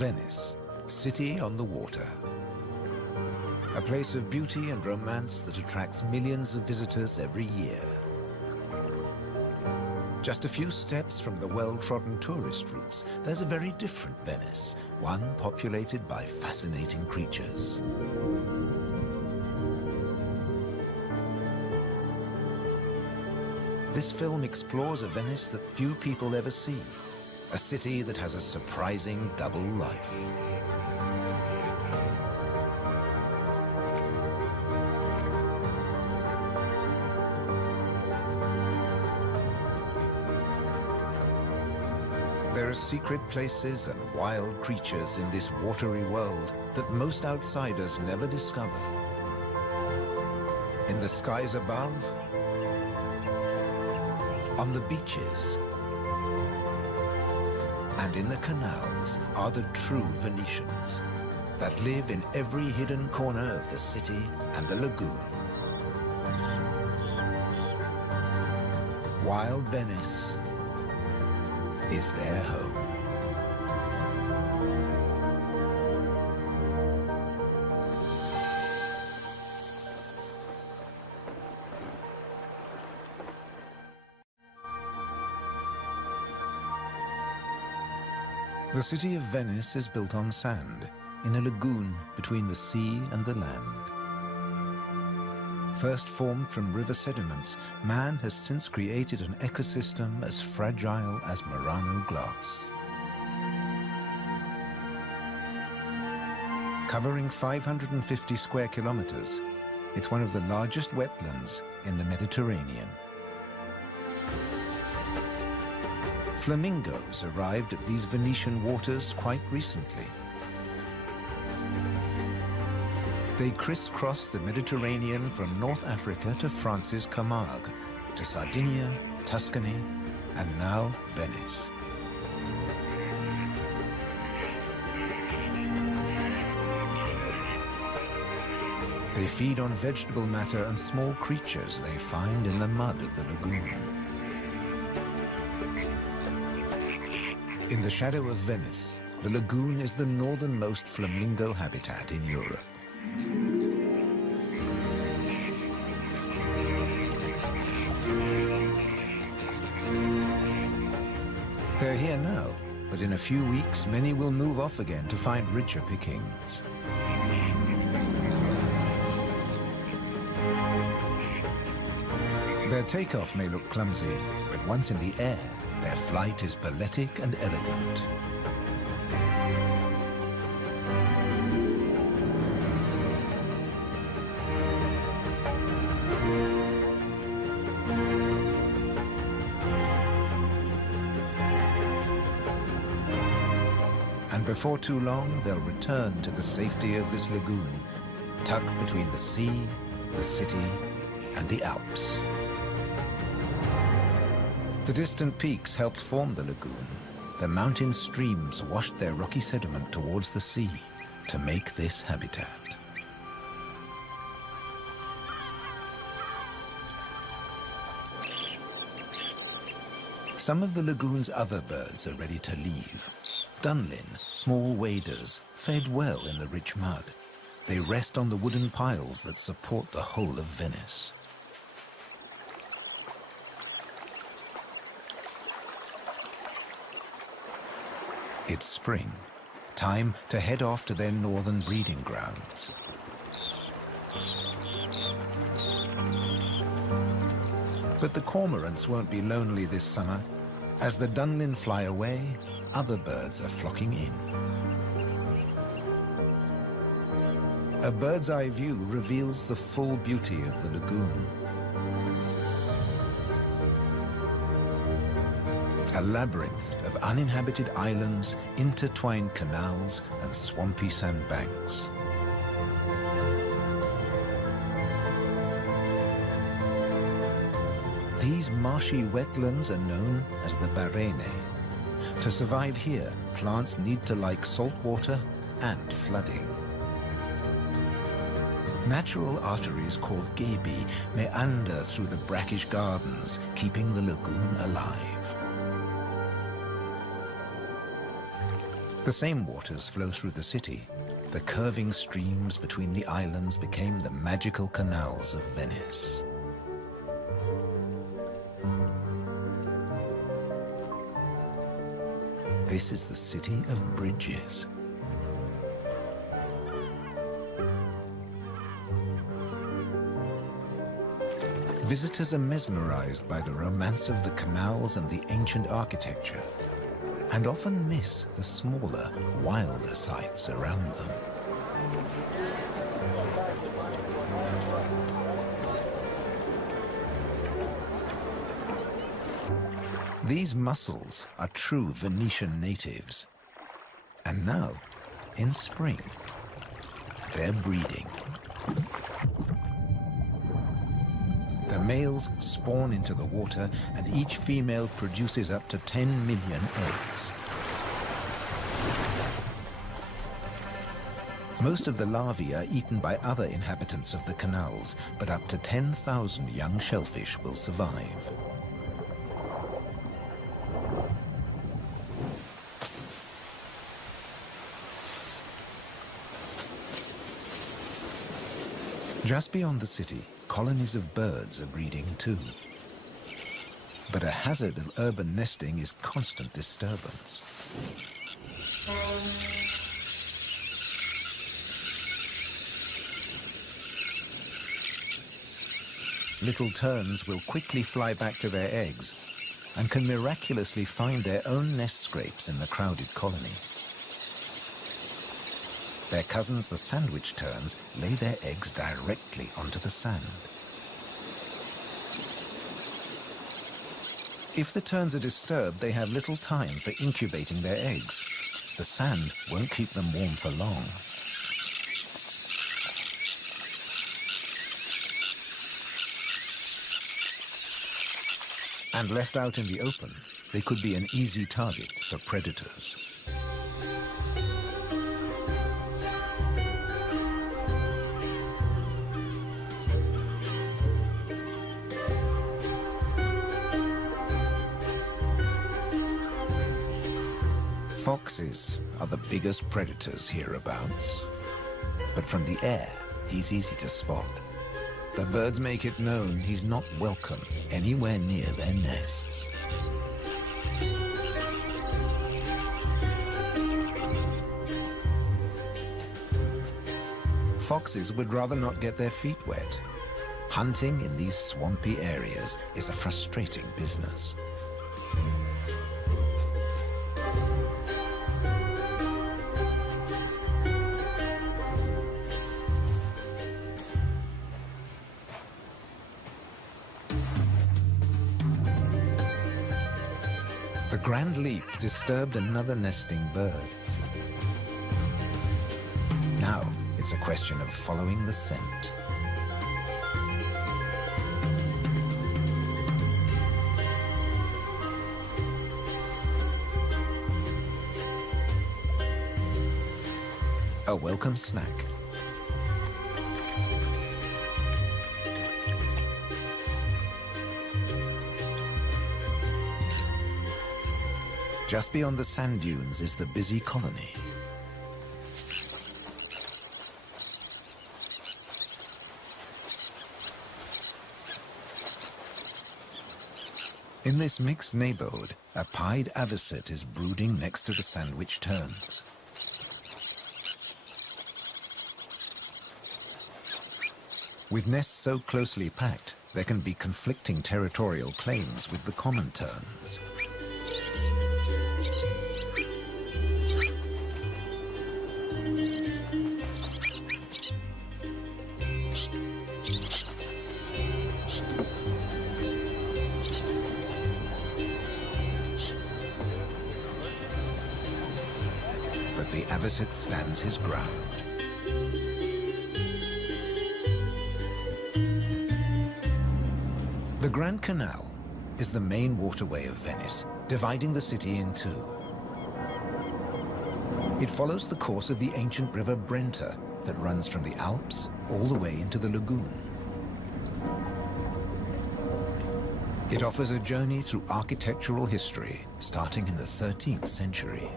Venice, city on the water. A place of beauty and romance that attracts millions of visitors every year. Just a few steps from the well-trodden tourist routes, there's a very different Venice, one populated by fascinating creatures. This film explores a Venice that few people ever see, a city that has a surprising double life. There are secret places and wild creatures in this watery world that most outsiders never discover. In the skies above, on the beaches, and in the canals are the true Venetians that live in every hidden corner of the city and the lagoon. Wild Venice is their home. The city of Venice is built on sand, in a lagoon between the sea and the land. First formed from river sediments, man has since created an ecosystem as fragile as Murano glass. Covering 550 square kilometers, it's one of the largest wetlands in the Mediterranean. Flamingos arrived at these Venetian waters quite recently. They crisscross the Mediterranean from North Africa to France's Camargue, to Sardinia, Tuscany, and now Venice. They feed on vegetable matter and small creatures they find in the mud of the lagoon. In the shadow of Venice, the lagoon is the northernmost flamingo habitat in Europe. They're here now, but in a few weeks, many will move off again to find richer pickings. Their takeoff may look clumsy, but once in the air, their flight is balletic and elegant. And before too long, they'll return to the safety of this lagoon, tucked between the sea, the city, and the Alps. The distant peaks helped form the lagoon. The mountain streams washed their rocky sediment towards the sea to make this habitat. Some of the lagoon's other birds are ready to leave. Dunlin, small waders, fed well in the rich mud. They rest on the wooden piles that support the whole of Venice. It's spring, time to head off to their northern breeding grounds. But the cormorants won't be lonely this summer. As the Dunlin fly away, other birds are flocking in. A bird's eye view reveals the full beauty of the lagoon. A labyrinth of uninhabited islands, intertwined canals, and swampy sandbanks. These marshy wetlands are known as the Barene. To survive here, plants need to like salt water and flooding. Natural arteries called gabi meander through the brackish gardens, keeping the lagoon alive. The same waters flow through the city. The curving streams between the islands became the magical canals of Venice. This is the city of bridges. Visitors are mesmerized by the romance of the canals and the ancient architecture, and often miss the smaller, wilder sights around them. These mussels are true Venetian natives. And now, in spring, they're breeding. The males spawn into the water, and each female produces up to 10 million eggs. Most of the larvae are eaten by other inhabitants of the canals, but up to 10,000 young shellfish will survive. Just beyond the city, colonies of birds are breeding too. But a hazard of urban nesting is constant disturbance. Little terns will quickly fly back to their eggs and can miraculously find their own nest scrapes in the crowded colony. Their cousins, the sandwich terns, lay their eggs directly onto the sand. If the terns are disturbed, they have little time for incubating their eggs. The sand won't keep them warm for long. And left out in the open, they could be an easy target for predators. Foxes are the biggest predators hereabouts. But from the air, he's easy to spot. The birds make it known he's not welcome anywhere near their nests. Foxes would rather not get their feet wet. Hunting in these swampy areas is a frustrating business. The grand leap disturbed another nesting bird. Now it's a question of following the scent. A welcome snack. Just beyond the sand dunes is the busy colony. In this mixed neighborhood, a pied avocet is brooding next to the sandwich terns. With nests so closely packed, there can be conflicting territorial claims with the common terns. But the avocet stands his ground. The Grand Canal is the main waterway of Venice, dividing the city in two. It follows the course of the ancient river Brenta that runs from the Alps all the way into the lagoon. It offers a journey through architectural history starting in the 13th century.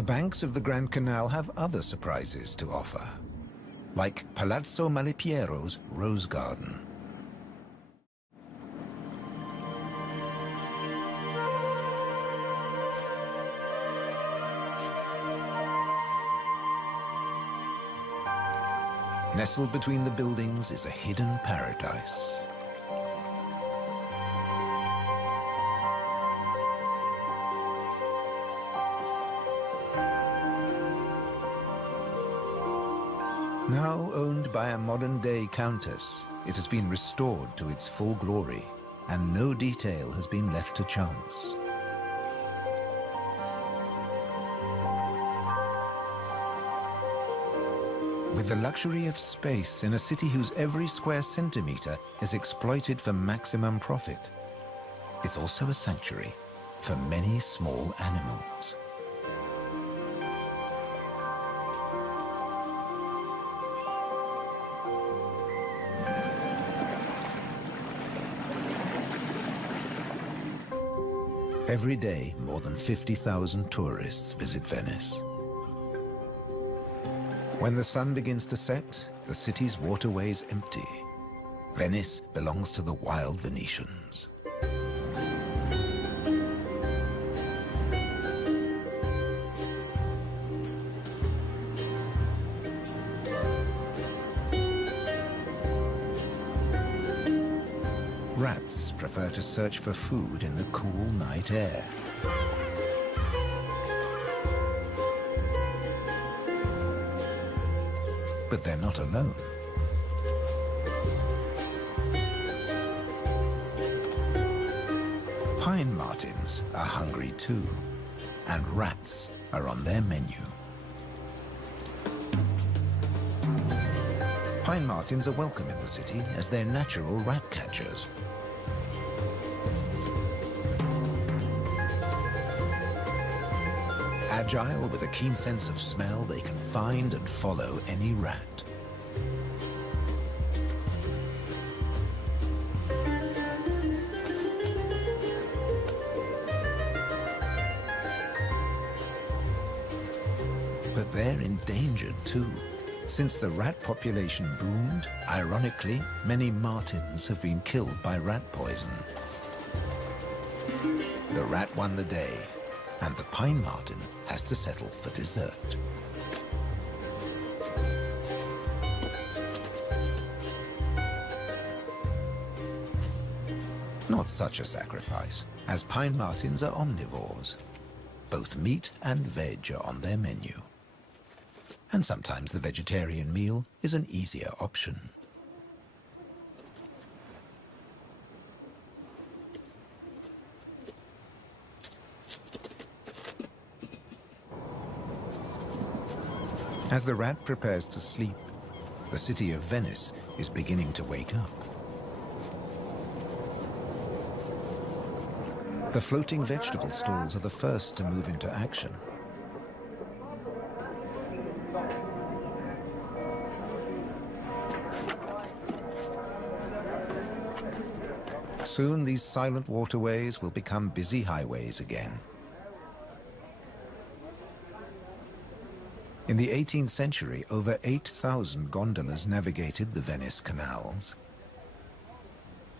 The banks of the Grand Canal have other surprises to offer, like Palazzo Malipiero's Rose Garden. Nestled between the buildings is a hidden paradise. Now owned by a modern-day countess, it has been restored to its full glory, and no detail has been left to chance. With the luxury of space in a city whose every square centimeter is exploited for maximum profit, it's also a sanctuary for many small animals. Every day, more than 50,000 tourists visit Venice. When the sun begins to set, the city's waterways empty. Venice belongs to the wild Venetians. Rats prefer to search for food in the cool night air. But they're not alone. Pine martins are hungry too, and rats are on their menu. Pine martins are welcome in the city as they're natural rat catchers. Agile with a keen sense of smell, they can find and follow any rat. But they're endangered too. Since the rat population boomed, ironically, many martins have been killed by rat poison. The rat won the day, and the pine marten has to settle for dessert. Not such a sacrifice, as pine martens are omnivores. Both meat and veg are on their menu. And sometimes the vegetarian meal is an easier option. As the rat prepares to sleep, the city of Venice is beginning to wake up. The floating vegetable stalls are the first to move into action. Soon these silent waterways will become busy highways again. In the 18th century, over 8,000 gondolas navigated the Venice canals.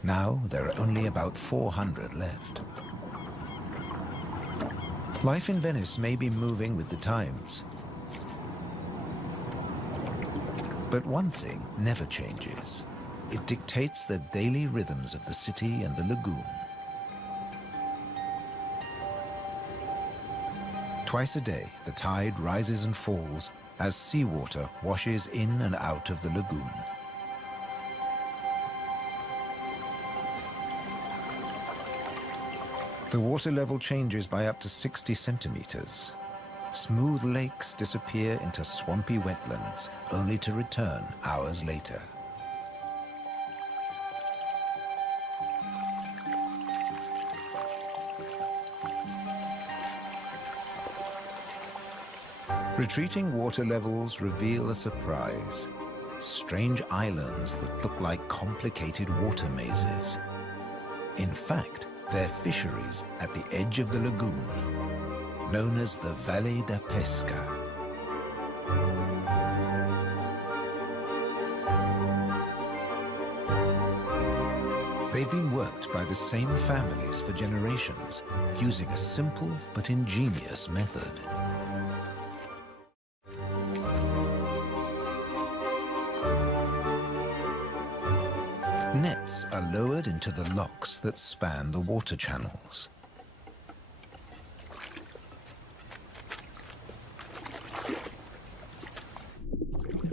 Now there are only about 400 left. Life in Venice may be moving with the times. But one thing never changes. It dictates the daily rhythms of the city and the lagoon. Twice a day, the tide rises and falls as seawater washes in and out of the lagoon. The water level changes by up to 60 centimeters. Smooth lakes disappear into swampy wetlands, only to return hours later. Retreating water levels reveal a surprise. Strange islands that look like complicated water mazes. In fact, they're fisheries at the edge of the lagoon. known as the Valle da Pesca. They'd been worked by the same families for generations, using a simple but ingenious method. Nets are lowered into the locks that span the water channels.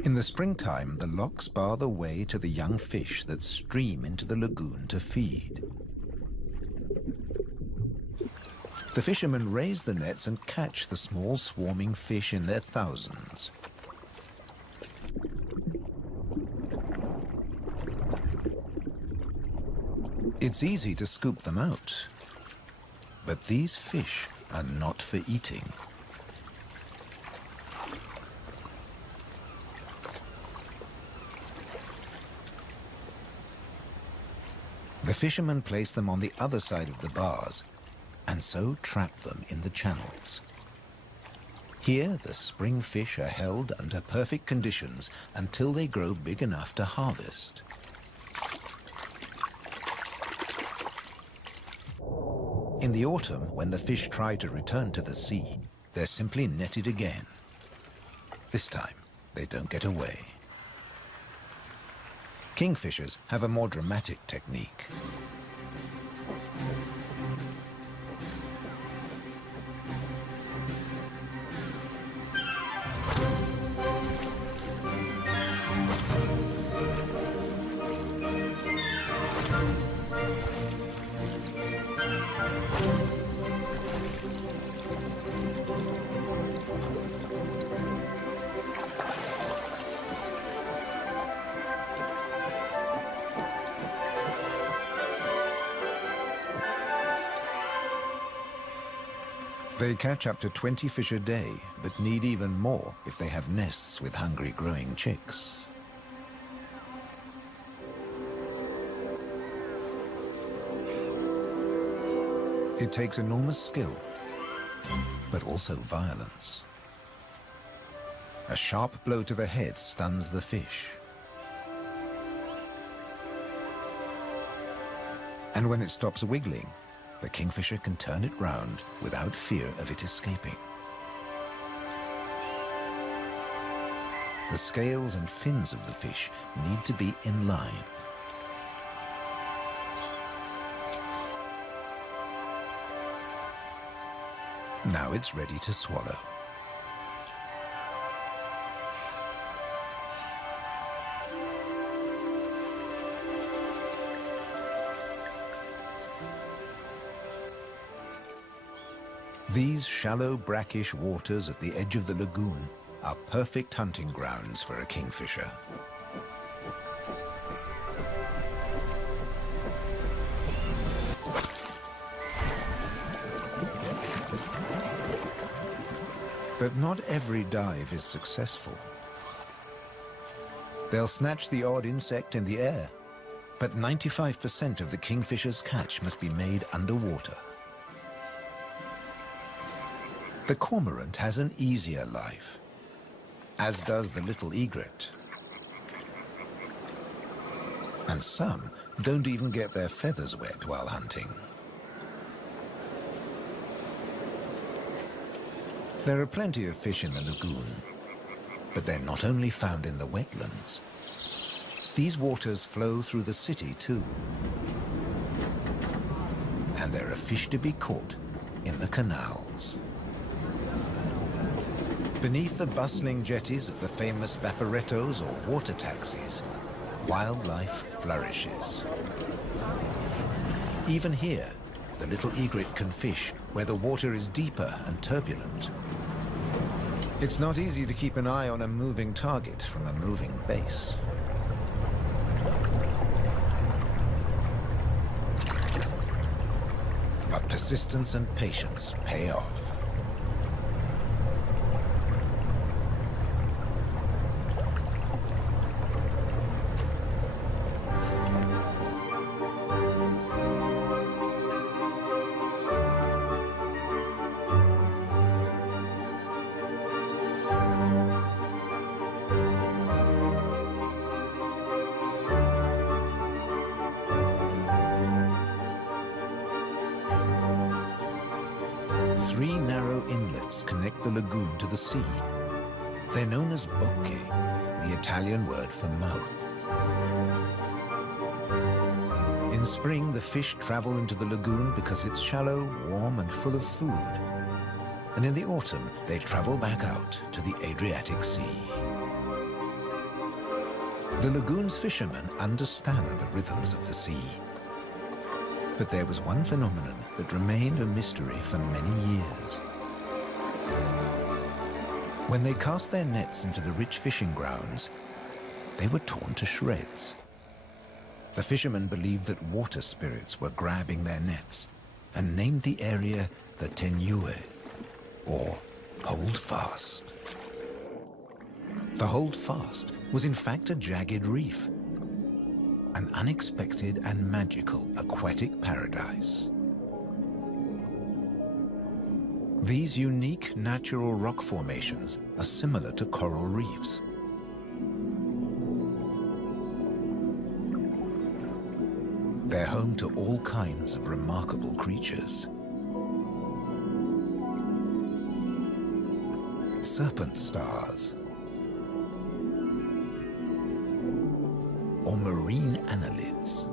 In the springtime, the locks bar the way to the young fish that stream into the lagoon to feed. The fishermen raise the nets and catch the small swarming fish in their thousands. It's easy to scoop them out, but these fish are not for eating. The fishermen place them on the other side of the bars and so trap them in the channels. Here, the spring fish are held under perfect conditions until they grow big enough to harvest. In the autumn, when the fish try to return to the sea, they're simply netted again. This time, they don't get away. Kingfishers have a more dramatic technique. They catch up to 20 fish a day, but need even more if they have nests with hungry growing chicks. It takes enormous skill, but also violence. A sharp blow to the head stuns the fish. And when it stops wiggling, the kingfisher can turn it round without fear of it escaping. The scales and fins of the fish need to be in line. Now it's ready to swallow. These shallow, brackish waters at the edge of the lagoon are perfect hunting grounds for a kingfisher. But not every dive is successful. They'll snatch the odd insect in the air, but 95% of the kingfisher's catch must be made underwater. The cormorant has an easier life, as does the little egret. And some don't even get their feathers wet while hunting. There are plenty of fish in the lagoon, but they're not only found in the wetlands. These waters flow through the city too. And there are fish to be caught in the canals. Beneath the bustling jetties of the famous vaporettos or water taxis, wildlife flourishes. Even here, the little egret can fish where the water is deeper and turbulent. It's not easy to keep an eye on a moving target from a moving base. But persistence and patience pay off. 3 narrow inlets connect the lagoon to the sea. They're known as bocche, the Italian word for mouth. In spring, the fish travel into the lagoon because it's shallow, warm, and full of food. And in the autumn, they travel back out to the Adriatic Sea. The lagoon's fishermen understand the rhythms of the sea. But there was one phenomenon that remained a mystery for many years. When they cast their nets into the rich fishing grounds, they were torn to shreds. The fishermen believed that water spirits were grabbing their nets and named the area the Tenue, or Hold Fast. The Hold Fast was in fact a jagged reef, an unexpected and magical aquatic paradise. These unique natural rock formations are similar to coral reefs. They're home to all kinds of remarkable creatures. Serpent stars, or marine annelids.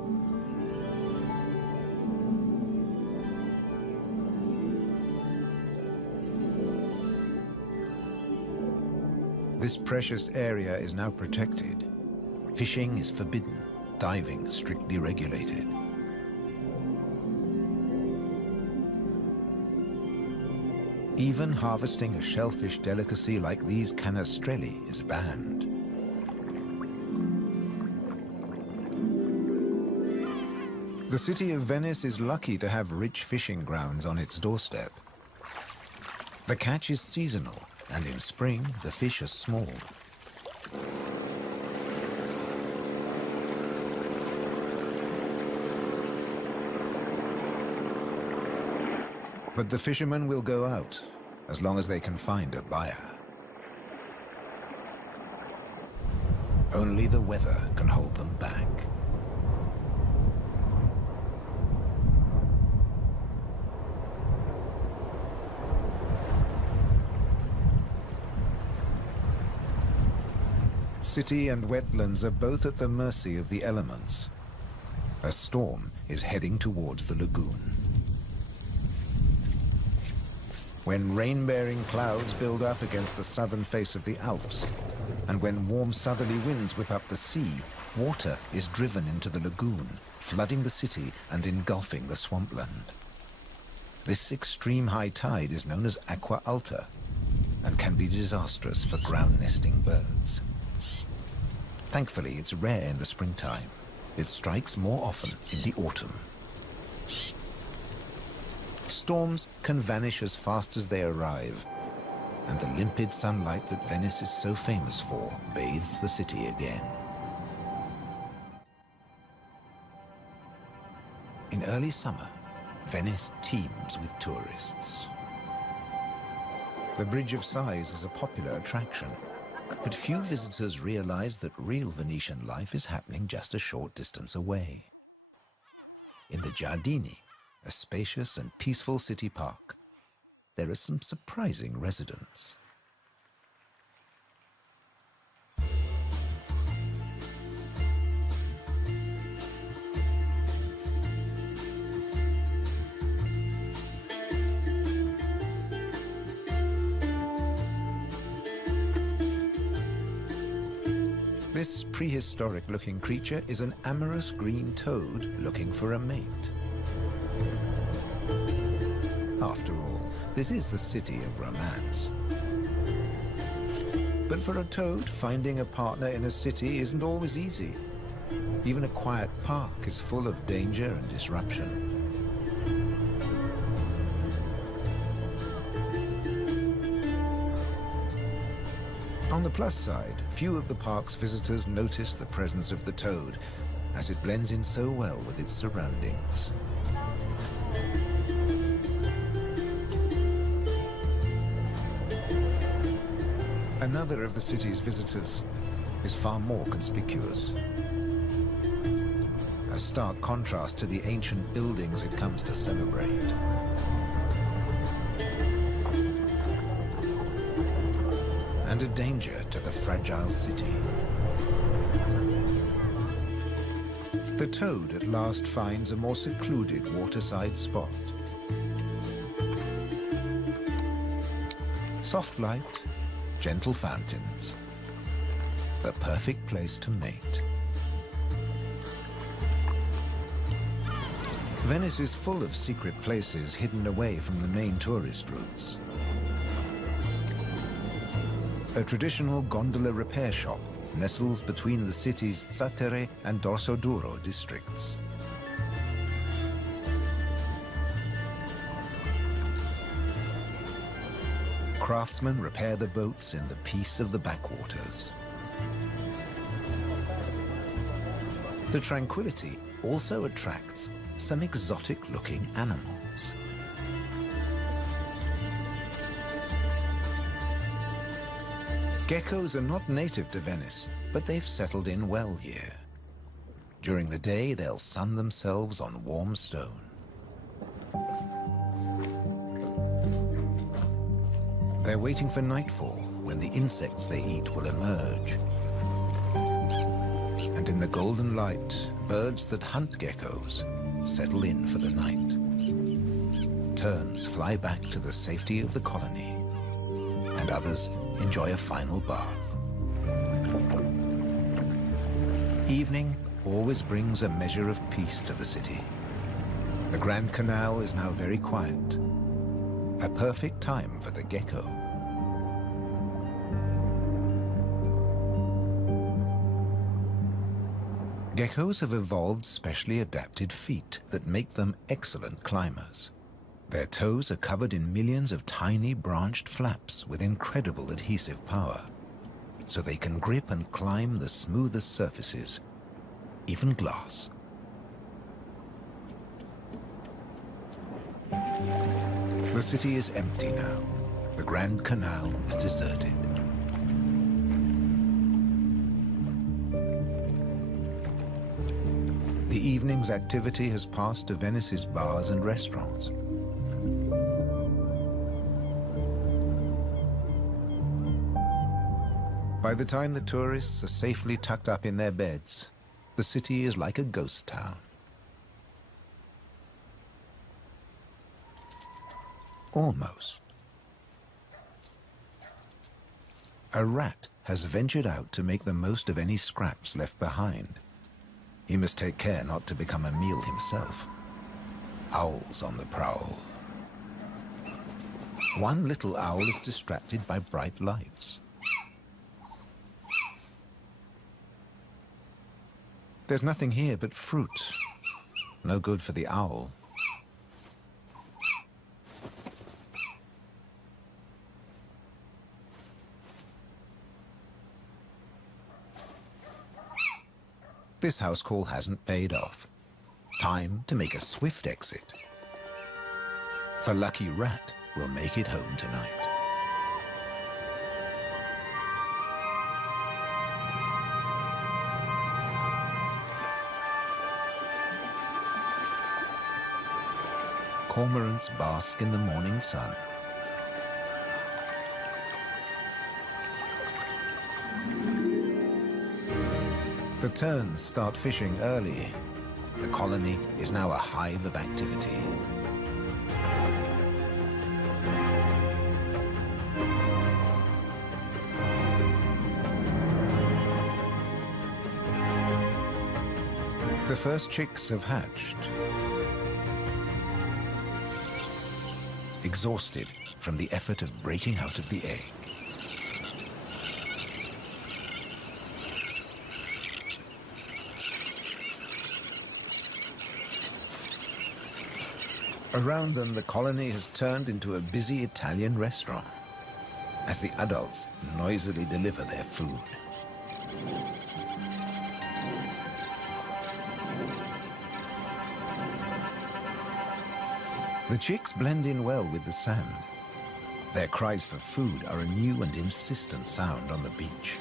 This precious area is now protected. Fishing is forbidden, diving strictly regulated. Even harvesting a shellfish delicacy like these canestrelli is banned. The city of Venice is lucky to have rich fishing grounds on its doorstep. The catch is seasonal, and in spring, the fish are small. But the fishermen will go out, as long as they can find a buyer. Only the weather can hold them back. City and wetlands are both at the mercy of the elements. A storm is heading towards the lagoon. When rain-bearing clouds build up against the southern face of the Alps, and when warm southerly winds whip up the sea, water is driven into the lagoon, flooding the city and engulfing the swampland. This extreme high tide is known as aqua alta and can be disastrous for ground-nesting birds. Thankfully, it's rare in the springtime. It strikes more often in the autumn. Storms can vanish as fast as they arrive, and the limpid sunlight that Venice is so famous for bathes the city again. In early summer, Venice teems with tourists. The Bridge of Sighs is a popular attraction, but few visitors realize that real Venetian life is happening just a short distance away. In the Giardini, a spacious and peaceful city park, there are some surprising residents. This prehistoric-looking creature is an amorous green toad looking for a mate. After all, this is the city of romance. But for a toad, finding a partner in a city isn't always easy. Even a quiet park is full of danger and disruption. On the plus side, few of the park's visitors notice the presence of the toad, as it blends in so well with its surroundings. Another of the city's visitors is far more conspicuous. A stark contrast to the ancient buildings it comes to celebrate. and a danger to the fragile city. The toad at last finds a more secluded waterside spot. Soft light, gentle fountains, the perfect place to mate. Venice is full of secret places hidden away from the main tourist routes. A traditional gondola repair shop nestles between the city's Zattere and Dorsoduro districts. Craftsmen repair the boats in the peace of the backwaters. The tranquility also attracts some exotic-looking animals. Geckos are not native to Venice, but they've settled in well here. During the day, they'll sun themselves on warm stone. They're waiting for nightfall, when the insects they eat will emerge. And in the golden light, birds that hunt geckos settle in for the night. Terns fly back to the safety of the colony, and others enjoy a final bath. Evening always brings a measure of peace to the city. The Grand Canal is now very quiet, a perfect time for the gecko. Geckos have evolved specially adapted feet that make them excellent climbers. Their toes are covered in millions of tiny branched flaps with incredible adhesive power, so they can grip and climb the smoothest surfaces, even glass. The city is empty now. The Grand Canal is deserted. The evening's activity has passed to Venice's bars and restaurants. By the time the tourists are safely tucked up in their beds, the city is like a ghost town. Almost. A rat has ventured out to make the most of any scraps left behind. He must take care not to become a meal himself. Owls on the prowl. One little owl is distracted by bright lights. There's nothing here but fruit. No good for the owl. This house call hasn't paid off. Time to make a swift exit. The lucky rat will make it home tonight. Cormorants bask in the morning sun. The terns start fishing early. The colony is now a hive of activity. The first chicks have hatched. Exhausted from the effort of breaking out of the egg. Around them, the colony has turned into a busy Italian restaurant as the adults noisily deliver their food. The chicks blend in well with the sand. Their cries for food are a new and insistent sound on the beach.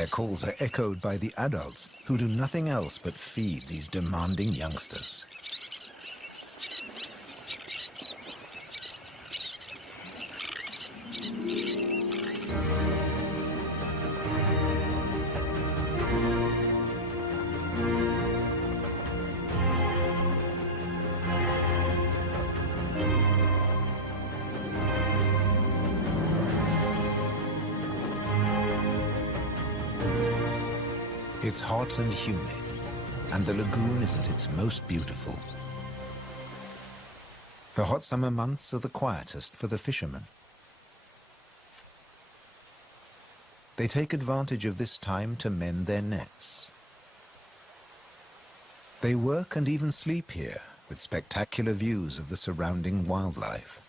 Their calls are echoed by the adults who do nothing else but feed these demanding youngsters. It's hot and humid, and the lagoon is at its most beautiful. The hot summer months are the quietest for the fishermen. They take advantage of this time to mend their nets. They work and even sleep here, with spectacular views of the surrounding wildlife.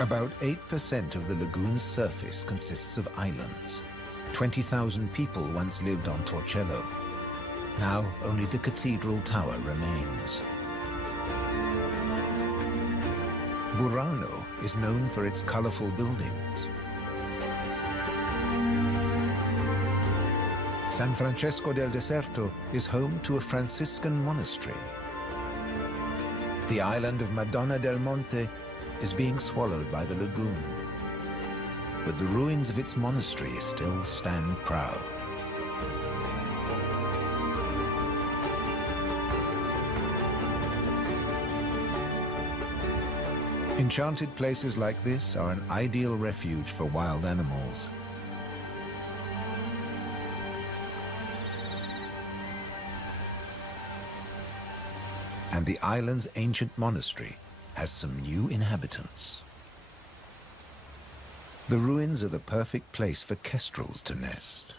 About 8% of the lagoon's surface consists of islands. 20,000 people once lived on Torcello. Now only the cathedral tower remains. Burano is known for its colorful buildings. San Francesco del Deserto is home to a Franciscan monastery. The island of Madonna del Monte is being swallowed by the lagoon, but the ruins of its monastery still stand proud. Enchanted places like this are an ideal refuge for wild animals. And the island's ancient monastery has some new inhabitants. The ruins are the perfect place for kestrels to nest.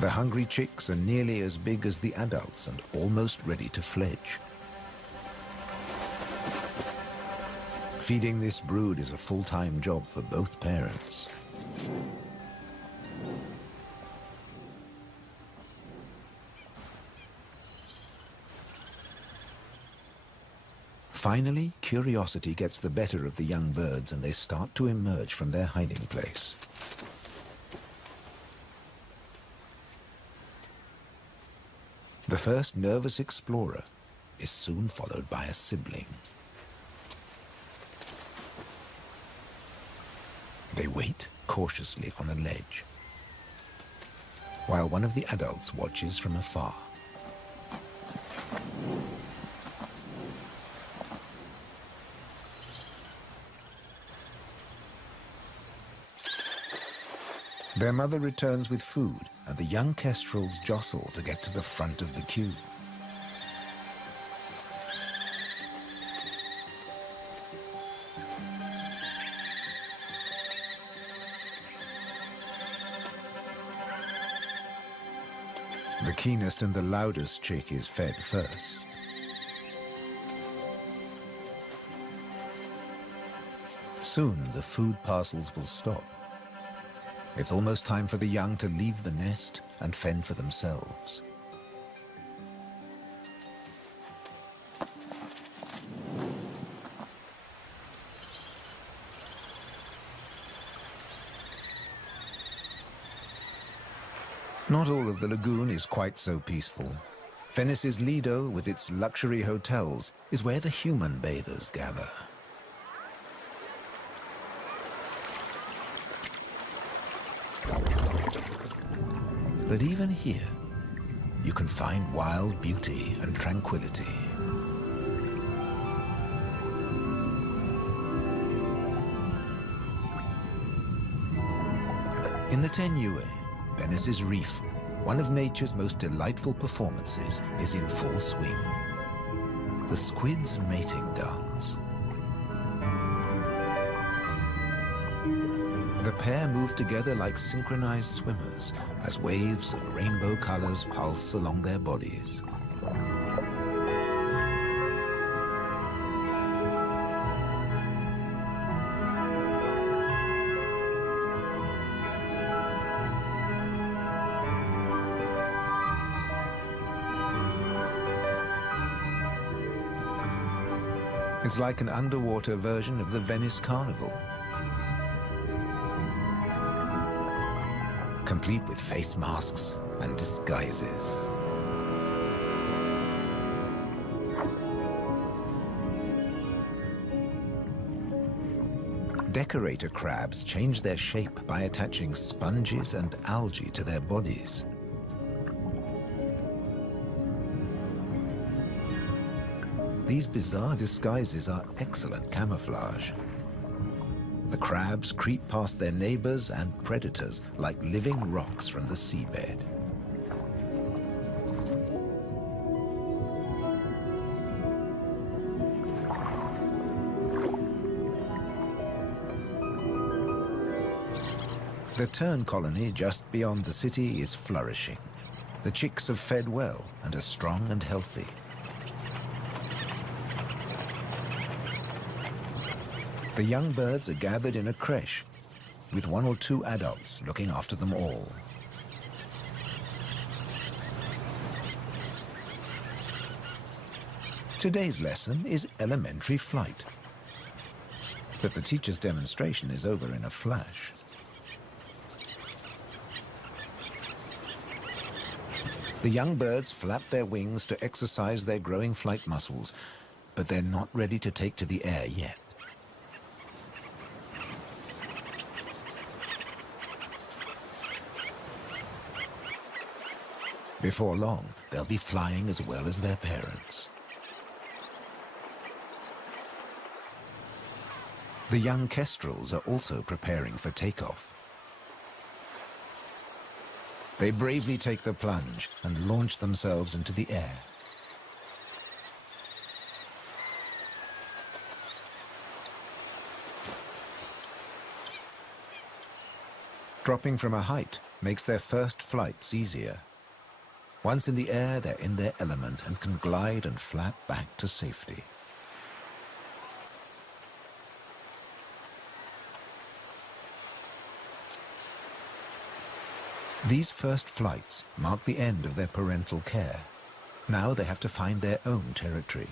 The hungry chicks are nearly as big as the adults and almost ready to fledge. Feeding this brood is a full-time job for both parents. Finally, curiosity gets the better of the young birds and they start to emerge from their hiding place. The first nervous explorer is soon followed by a sibling. They wait cautiously on a ledge, while one of the adults watches from afar. Their mother returns with food, and the young kestrels jostle to get to the front of the queue. The keenest and the loudest chick is fed first. Soon the food parcels will stop. It's almost time for the young to leave the nest and fend for themselves. Not all of the lagoon is quite so peaceful. Venice's Lido, with its luxury hotels, is where the human bathers gather. But even here, you can find wild beauty and tranquility. In the Tenue, Venice's reef, one of nature's most delightful performances is in full swing. The squid's mating dance. The pair move together like synchronized swimmers as waves of rainbow colors pulse along their bodies. It's like an underwater version of the Venice Carnival, complete with face masks and disguises. Decorator crabs change their shape by attaching sponges and algae to their bodies. These bizarre disguises are excellent camouflage. The crabs creep past their neighbors and predators like living rocks from the seabed. The tern colony just beyond the city is flourishing. The chicks have fed well and are strong and healthy. The young birds are gathered in a creche, with 1 or 2 adults looking after them all. Today's lesson is elementary flight. But the teacher's demonstration is over in a flash. The young birds flap their wings to exercise their growing flight muscles, but they're not ready to take to the air yet. Before long, they'll be flying as well as their parents. The young kestrels are also preparing for takeoff. They bravely take the plunge and launch themselves into the air. Dropping from a height makes their first flights easier. Once in the air, they're in their element and can glide and flap back to safety. These first flights mark the end of their parental care. Now they have to find their own territory.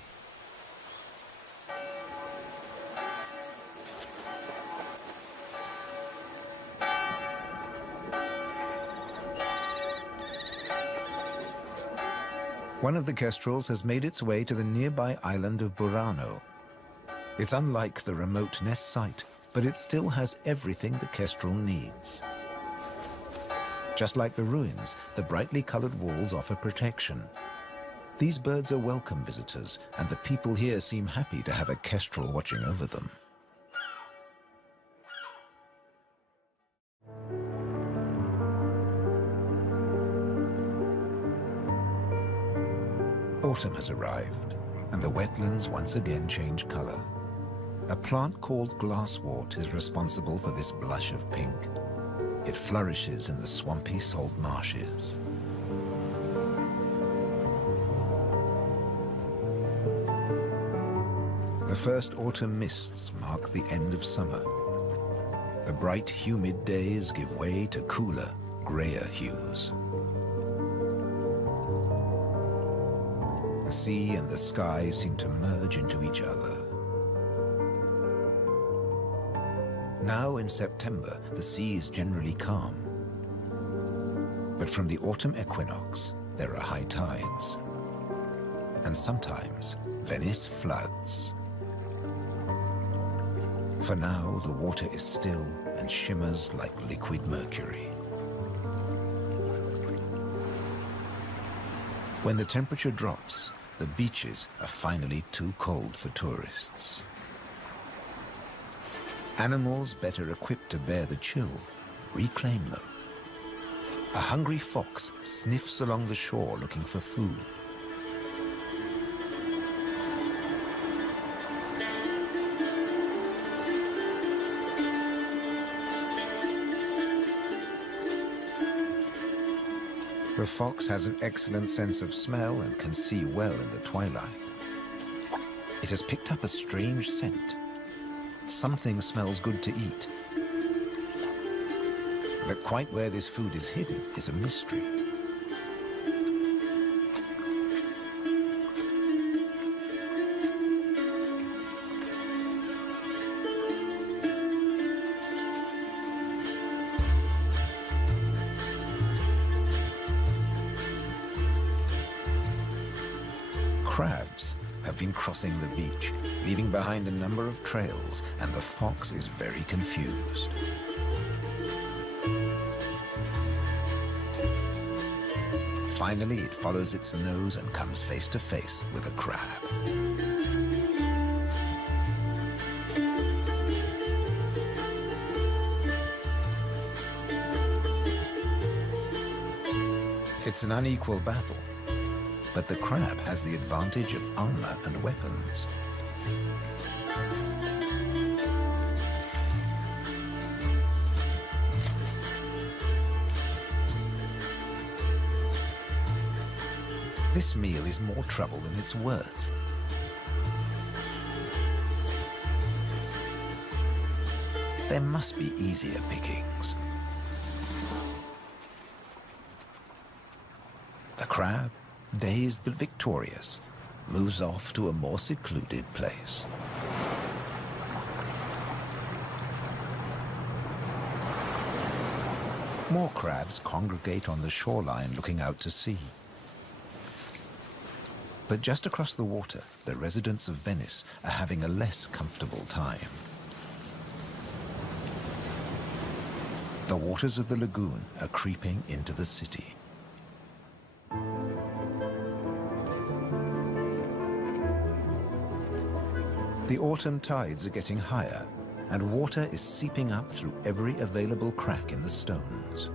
One of the kestrels has made its way to the nearby island of Burano. It's unlike the remote nest site, but it still has everything the kestrel needs. Just like the ruins, the brightly colored walls offer protection. These birds are welcome visitors, and the people here seem happy to have a kestrel watching over them. Autumn has arrived, and the wetlands once again change color. A plant called glasswort is responsible for this blush of pink. It flourishes in the swampy salt marshes. The first autumn mists mark the end of summer. The bright, humid days give way to cooler, grayer hues. The sea and the sky seem to merge into each other. Now in September, the sea is generally calm. But from the autumn equinox, there are high tides. And sometimes, Venice floods. For now, the water is still and shimmers like liquid mercury. When the temperature drops, the beaches are finally too cold for tourists. Animals better equipped to bear the chill reclaim them. A hungry fox sniffs along the shore looking for food. The fox has an excellent sense of smell and can see well in the twilight. It has picked up a strange scent. Something smells good to eat. But quite where this food is hidden is a mystery. crabs have been crossing the beach, leaving behind a number of trails, and the fox is very confused. Finally, it follows its nose and comes face to face with a crab. It's an unequal battle, but the crab has the advantage of armor and weapons. This meal is more trouble than it's worth. There must be easier pickings. The crab, dazed but victorious, moves off to a more secluded place. More crabs congregate on the shoreline looking out to sea. But just across the water, the residents of Venice are having a less comfortable time. The waters of the lagoon are creeping into the city. The autumn tides are getting higher, and water is seeping up through every available crack in the stones.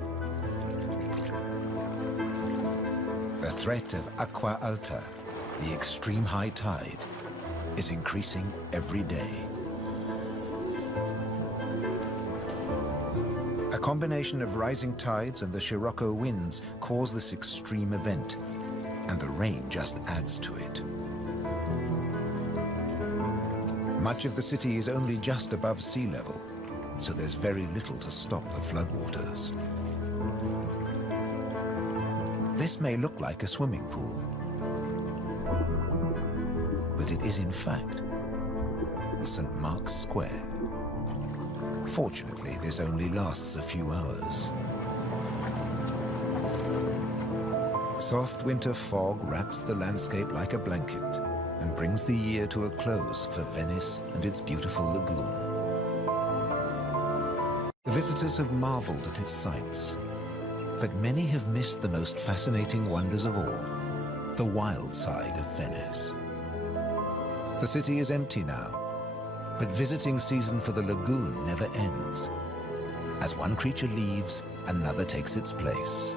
The threat of acqua alta, the extreme high tide, is increasing every day. A combination of rising tides and the Scirocco winds cause this extreme event, and the rain just adds to it. Much of the city is only just above sea level, so there's very little to stop the floodwaters. This may look like a swimming pool, but it is in fact St. Mark's Square. Fortunately, this only lasts a few hours. Soft winter fog wraps the landscape like a blanket and brings the year to a close for Venice and its beautiful lagoon. The visitors have marveled at its sights, but many have missed the most fascinating wonders of all, the wild side of Venice. The city is empty now, but visiting season for the lagoon never ends. As one creature leaves, another takes its place.